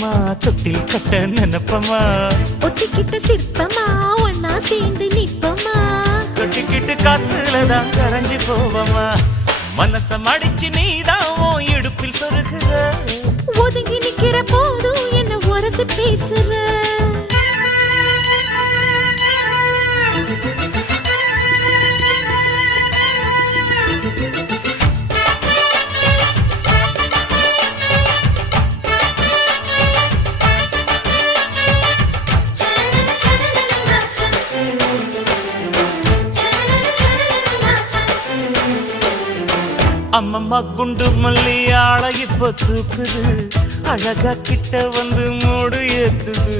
சிற்பமா தொட்டில் கட்ட நினைப்பமா ஒட்டிக்கிட்ட சிற்பமா ஒன்னா சேர்ந்து நிப்பமா கட்டிக்கிட்டு காத்துலதான் கரைஞ்சி போவமா மனச மடிச்சு நீதான் இடுப்பில் சொருகுற ஒதுங்கி நிக்கிற போதும் என்ன உரசி பேசுற அம்மம்மா குண்டு மல்லி ஆள இப்ப தூக்குது அழகா கிட்ட வந்து மூடு ஏத்துது